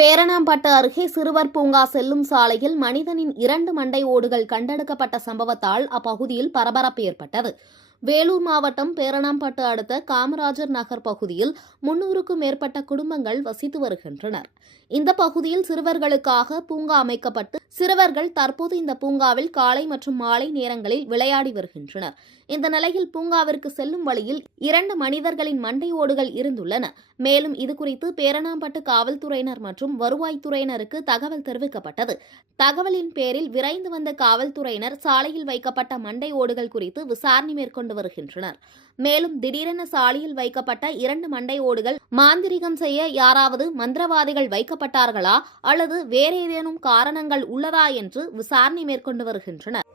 பேரணாம்பட்டு அருகே சிறுவர் பூங்கா செல்லும் சாலையில் மனிதனின் 2 மண்டை ஓடுகள் கண்டெடுக்கப்பட்ட சம்பவத்தால் அப்பகுதியில் பரபரப்பு ஏற்பட்டது. வேலூர் மாவட்டம் பேரணாம்பட்டு அடுத்த காமராஜர் நகர் பகுதியில் 300க்கும் மேற்பட்ட குடும்பங்கள் வசித்து வருகின்றனர். இந்த பகுதியில் சிறுவர்களுக்காக பூங்கா அமைக்கப்பட்டு சிறுவர்கள் தற்போது இந்த பூங்காவில் காலை மற்றும் மாலை நேரங்களில் விளையாடி வருகின்றனர். இந்த நிலையில் பூங்காவிற்கு செல்லும் வழியில் 2 மனிதர்களின் மண்டை ஓடுகள் இருந்துள்ளன. மேலும் இதுகுறித்து பேரணாம்பட்டு காவல்துறையினர் மற்றும் வருவாய்த்துறையினருக்கு தகவல் தெரிவிக்கப்பட்டது. தகவலின் பேரில் விரைந்து வந்த காவல்துறையினர் சாலையில் வைக்கப்பட்ட மண்டை ஓடுகள் குறித்து விசாரணை மேற்கொண்டு வருகின்றனர். மேலும் திடீரென சாலையில் வைக்கப்பட்ட 2 மண்டை ஓடுகள் மாந்திரிகம் செய்ய யாராவது மந்திரவாதிகள் வைக்கப்பட்டார்களா அல்லது வேறு ஏதேனும் காரணங்கள் உள்ளதா என்று விசாரணை மேற்கொண்டு வருகின்றனர்.